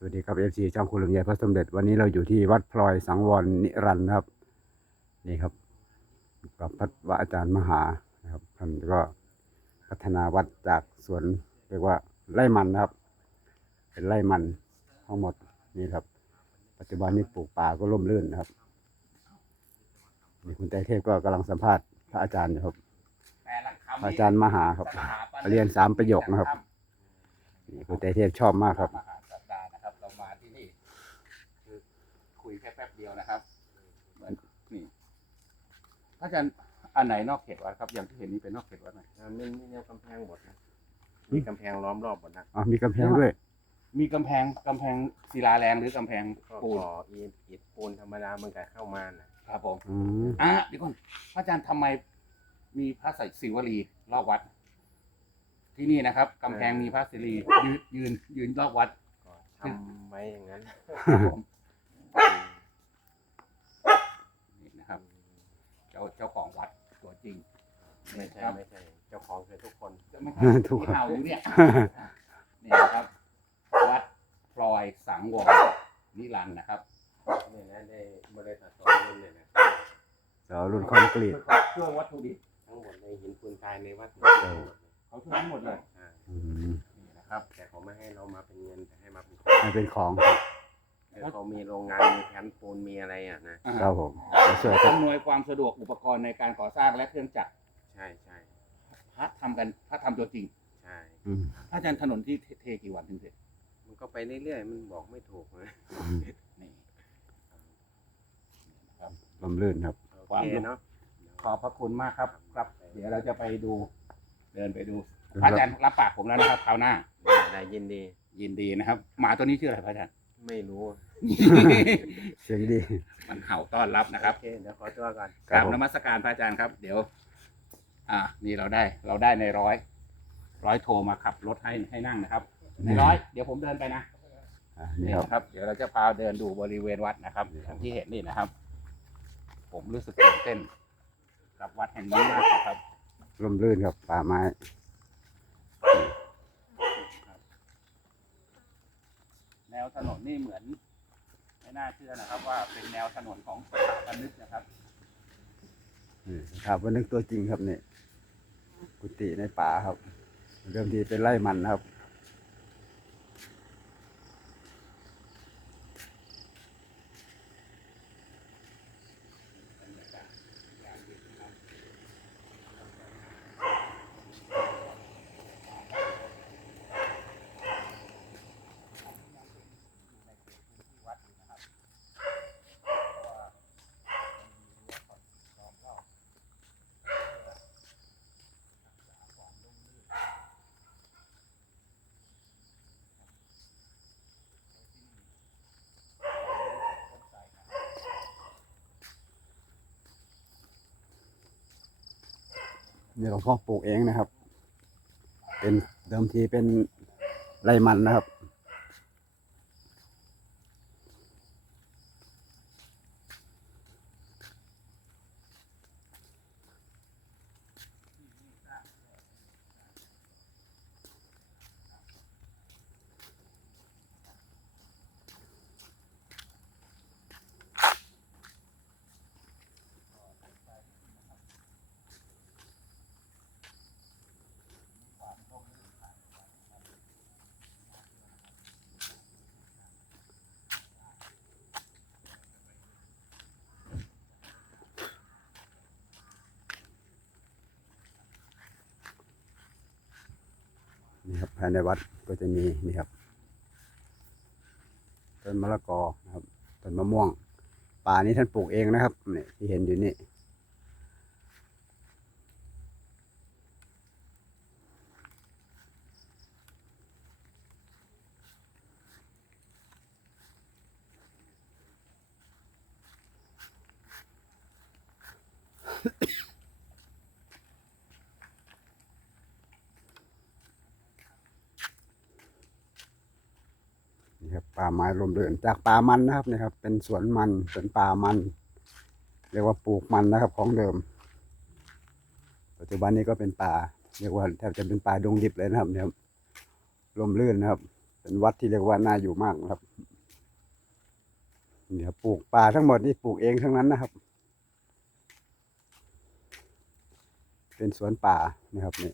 สวัสดีครับเอฟซีช่องคุณลำไยพระสมเด็จวันนี้เราอยู่ที่วัดพลอยสังวรนิรันดร์นะครับ นี่ครับกับพระวอาจารย์มหานะครับท่านก็พัฒนาวัดจากสวนเรียกว่าไร่มันนะครับ เป็นไร่มันทั้งหมดนี่ครับ ปัจจุบันนี้ปลูกป่าก็ร่มรื่นนะครับนี่คุณใจเทพก็กำลังสัมภาษณ์พระอาจารย์อยู่ครับแต่ละคำอาจารย์มหาครับเรียนสามประโยคนะครับนี่คุณใจเทพชอบมากครับ มหาสัปดาห์นะครับ เรามาที่นี่คือ คุยแค่แป๊บเดียวนะครับเหมือนนี่พระอาจารย์อันไหนนอกเขตวัดครับอย่างที่เห็นนี่เป็นนอกเขตวัดไหมอ่ามันมีแนวกำแพงหมดนะมีกำแพงล้อมรอบหมดนะอ๋อมีกำแพงด้วย มีกำแพงกำแพงศิลาแรงหรือกำแพงก็ปูนก่ออิฐอิฐปูนธรรมดามันก็เข้ามาน่ะครับผมอืมอะเดี๋ยวก่อนพระอาจารย์ทำไมมีพระใส่ศิวลีรอบวัด ที่นี่นะครับกำแพงมีพระศิวลียืนยืนยืนรอบวัดก็ทำไว้อย่างนั้นครับผมนี่นะครับ เจ้าเจ้าของวัดตัวจริงไม่ใช่ครับไม่ใช่ เจ้าของคือทุกคนจะไม่ครับที่เห่าอยู่เนี่ยนี่นะครับ วัดพลอยสังวรนิรันดร์นะครับเนี่ยนะได้บริษัทสองรุ่นเนี่ยนะเสารุ่นคอนกรีตช่วงวัตถุดิบทั้งหมดในหินปูนทรายในวัดหมดเออเขาช่วยทั้งหมดเลยอ่าอืมนี่นะครับ แต่เขาไม่ให้เรามาเป็นเงินแต่ให้มาเป็นให้เป็นของ คือเขามีโรงงานมีแผ่นปูนมีอะไรอะนะครับผมจะช่วยกันอำนวยความสะดวกอุปกรณ์ในการก่อสร้างและเครื่องจักรใช่ใช่พระทำกันพระทำตัวจริงใช่อืมพระอาจารย์ถนนที่เทเทกี่วันถึงเสร็จมันก็ไปเรื่อยๆมันบอกไม่ถูกนะอืมนี่ครับ ลมลื่นครับ โอความเครู้ เนาะขอบพระคุณมากครับครับ เดี๋ยวเราจะไปดู เดินไปดูพระอาจารย์รับปากผมแล้วนะครับคราวหน้า ได้ยินดี ยินดีนะครับหมาตัวนี้ชื่ออะไรพระอาจารย์ไม่รู้ เสียงดี มันเห่าต้อนรับนะครับ โอเคเดี๋ยวขอตัวก่อน กราบนมัสการพระอาจารย์ครับ เดี๋ยว อ่า นี่เราได้ เราได้ในร้อย ร้อยโทรมาขับรถให้ให้นั่งนะครับ ในร้อย เดี๋ยวผมเดินไปนะอ่านี่นี่ครับนะครับ เดี๋ยวเราจะพาเดินดูบริเวณวัดนะครับอย่างที่เห็นนี่นะครับ ผมรู้สึกตื่นเต้น กับวัดแห่งนี้มากครับลมลื่นครับป่าไม้ แนวถนนนี่เหมือน ไม่น่าเชื่อนะครับว่าเป็นแนวถนนของสถาปนิกนะครับนี่ครับวันนึกตัวจริงครับนี่กุฏิในป่าครับ เริ่มทีเป็นไร่มันนะครับ นี่หลวงพ่อปลูกเองนะครับ เป็นเดิมทีเป็นไรมันนะครับ นี่ครับภายในวัดก็จะมีนี่ครับต้นมะละกอนะครับต้นมะม่วง ป่านี้ท่านปลูกเองนะครับนี่ที่เห็นอยู่นี่ นี่ครับ ป่าไม้ลมเรือนจากป่ามันนะครับนี่ครับ เป็นสวนมันสวนป่ามัน เรียกว่าปลูกมันนะครับของเดิม ปัจจุบันนี้ก็เป็นป่า เรียกว่าแทบจะเป็นป่าดงดิบเลยนะครับเนี่ยครับลมลื่นนะครับ เป็นวัดที่เรียกว่าน่าอยู่มากนะครับนี่ครับปลูกป่าทั้งหมดนี่ปลูกเองทั้งนั้นนะครับ เป็นสวนป่านะครับนี่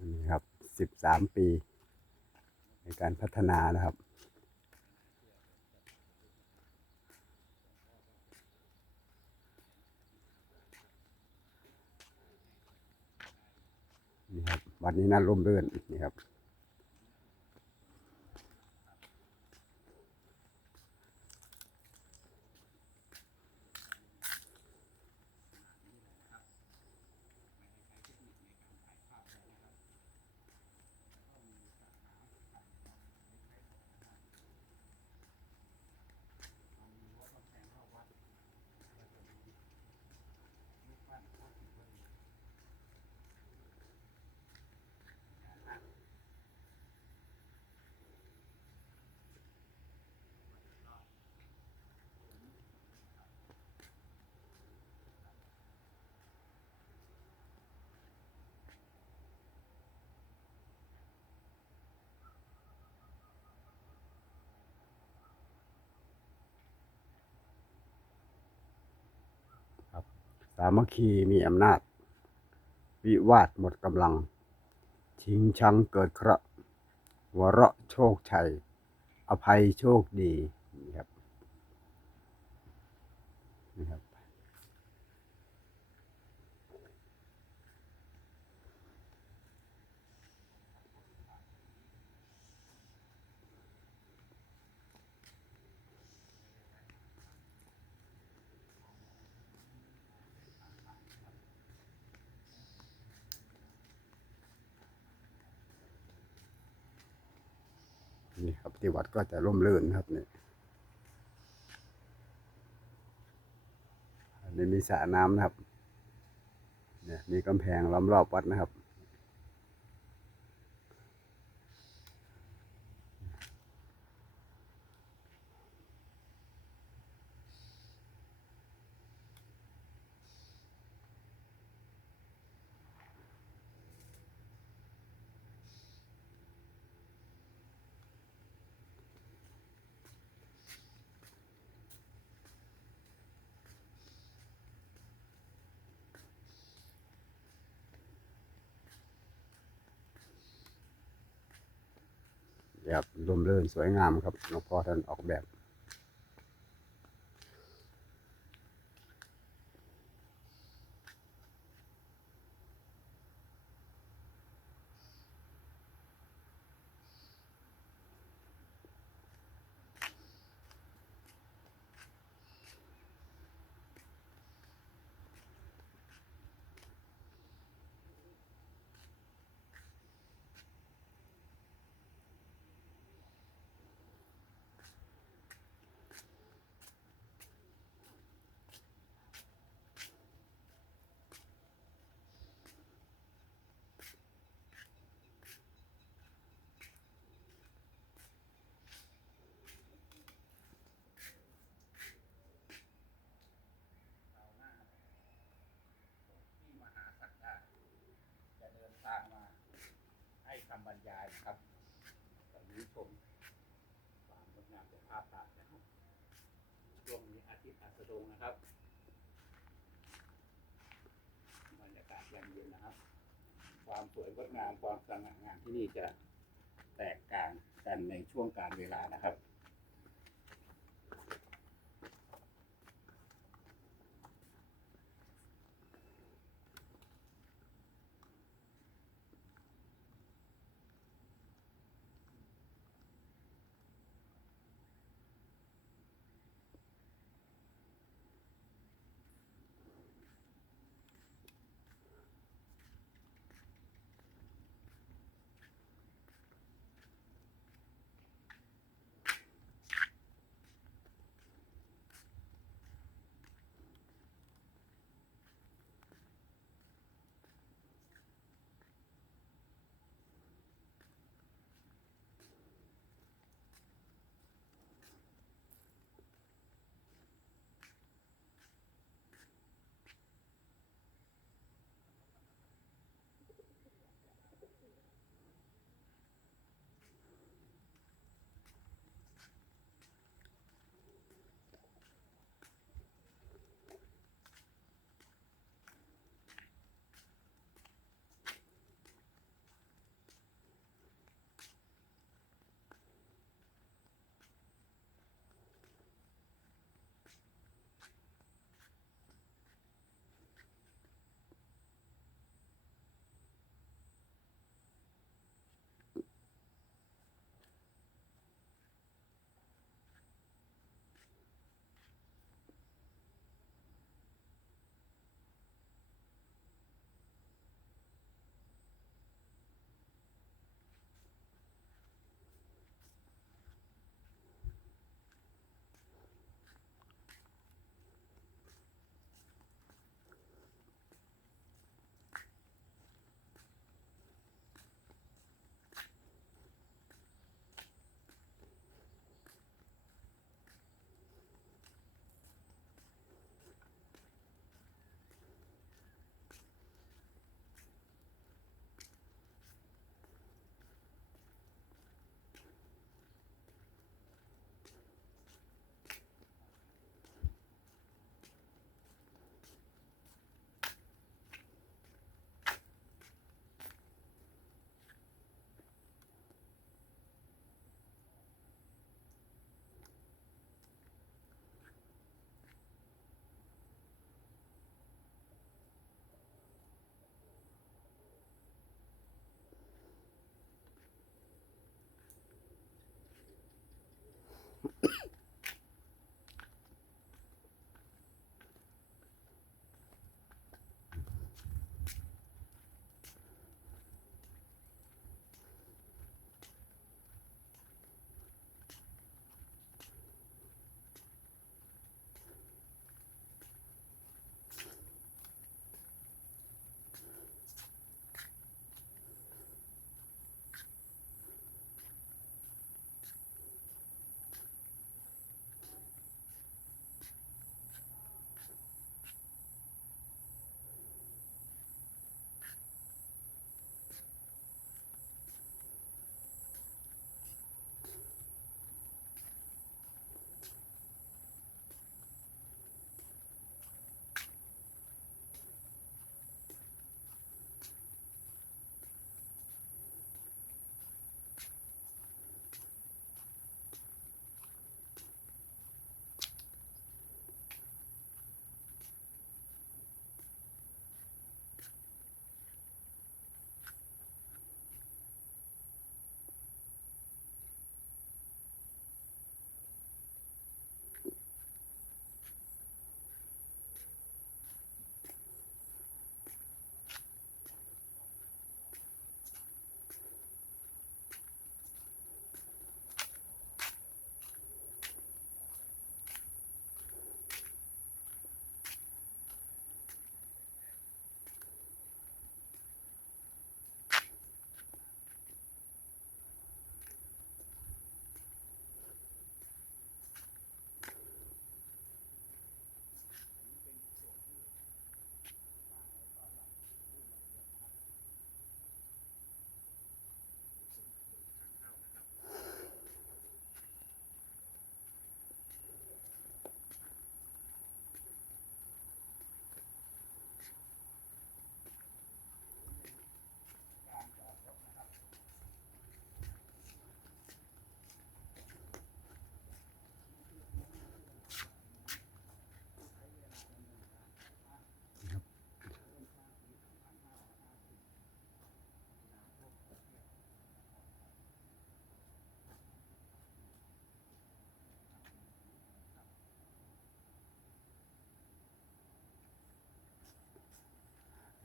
นี่ครับ สิบสามปี ในการพัฒนานะครับ นี่ครับ วันนี้น่าร่มรื่นนี่ครับ สามัคคีมีอำนาจ วิวาทหมดกำลัง ชิงชังเกิดเคราะห์วเราะโชคชัย อภัยโชคดีนี่ครับนี่ครับ นี่ครับที่วัดก็จะร่มรื่นนะครับนี่อันนี้มีสระน้ำนะครับ เนี่ยมีกำแพงล้อมรอบวัดนะครับ แบบร่มรื่นสวยงามครับหลวงพ่อท่านออกแบบ ที่มหาสักดาจะเดินทางมาให้คำบรรยายนะครับตอนนี้ชมความงดงามของภาพตาดนะครับช่วงนี้อาทิตย์อัสดงนะครับบรรยากาศยามเย็นนะครับ ความสวยงดงามความสง่างามที่นี่จะแตกต่างกันในช่วงการเวลานะครับ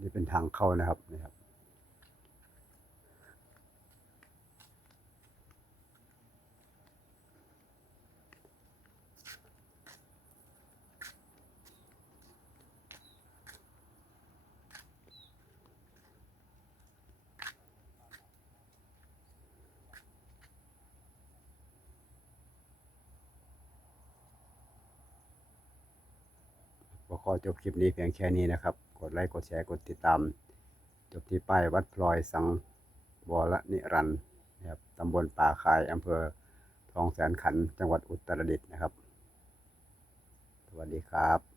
นี่เป็นทางเข้านะครับนี่ครับ ก็ขอจบคลิปนี้เพียงแค่นี้นะครับ กดไลค์กดแชร์กดติดตาม จบที่ป้ายวัดพลอยสังวรนิรันนะครับตำบลป่าคายอำเภอทองแสนขันจังหวัดอุตรดิตถ์นะครับ สวัสดีครับ